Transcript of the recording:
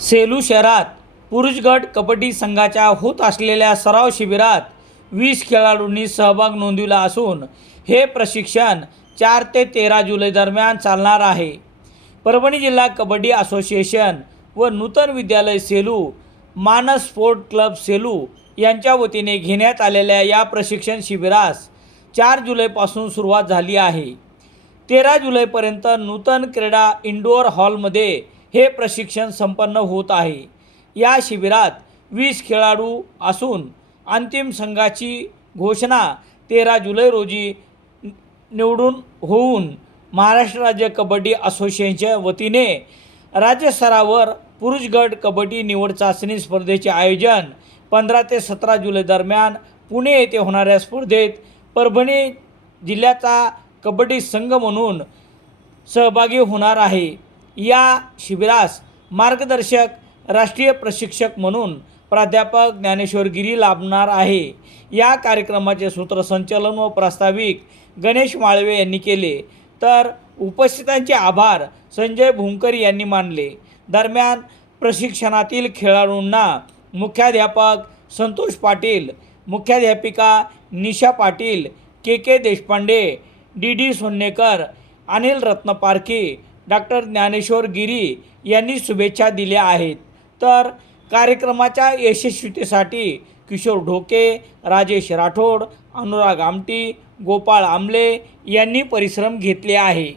सेलू शहरात पुरुष गट कबड्डी संघाच्या होत असलेल्या सराव शिबिरात वीस खेळाडूंनी सहभाग नोंदविला असून हे प्रशिक्षण चार ते तेरा जुलै दरम्यान चालणार आहे. परभणी जिल्हा कबड्डी असोसिएशन व नूतन विद्यालय सेलू मानस स्पोर्ट क्लब सेलू यांच्या वतीने घेण्यात आलेल्या या प्रशिक्षण शिबिरास चार जुलैपासून सुरुवात झाली आहे. तेरा जुलैपर्यंत नूतन क्रीडा इंडोअर हॉलमध्ये हे प्रशिक्षण संपन्न होत आहे. या शिबिरात वीस खेळाडू असून अंतिम संघाची घोषणा तेरा जुलै रोजी निवडून होऊन महाराष्ट्र राज्य कबड्डी असोसिएशनच्या वतीने राज्यस्तरावर पुरुष गट कबड्डी निवड चाचणी स्पर्धेचे आयोजन पंधरा ते सतरा जुलै दरम्यान पुणे येथे होणाऱ्या स्पर्धेत परभणी जिल्ह्याचा कबड्डी संघ म्हणून सहभागी होणार आहे. या शिबिरास मार्गदर्शक राष्ट्रीय प्रशिक्षक म्हणून प्राध्यापक ज्ञानेश्वर गिरी लाभणार आहे. या कार्यक्रमाचे सूत्रसंचालन व प्रास्ताविक गणेश माळवे यांनी केले. तर उपस्थितांचे आभार संजय भुंकर यांनी मानले. दरम्यान प्रशिक्षणातील खेळाडूंना मुख्याध्यापक संतोष पाटील मुख्याध्यापिका Nisha Patil K K Deshpande D D Sonnekar Anil Ratnaparkhi doctor Dnyaneshwar Giri यांनी शुभेच्छा दिल्या आहेत. तर कार्यक्रमाच्या यशस्वीतेसाठी किशोर ढोके राजेश राठोड अनुराग आमटी गोपाळ आमले यांनी परिश्रम घेतले आहे.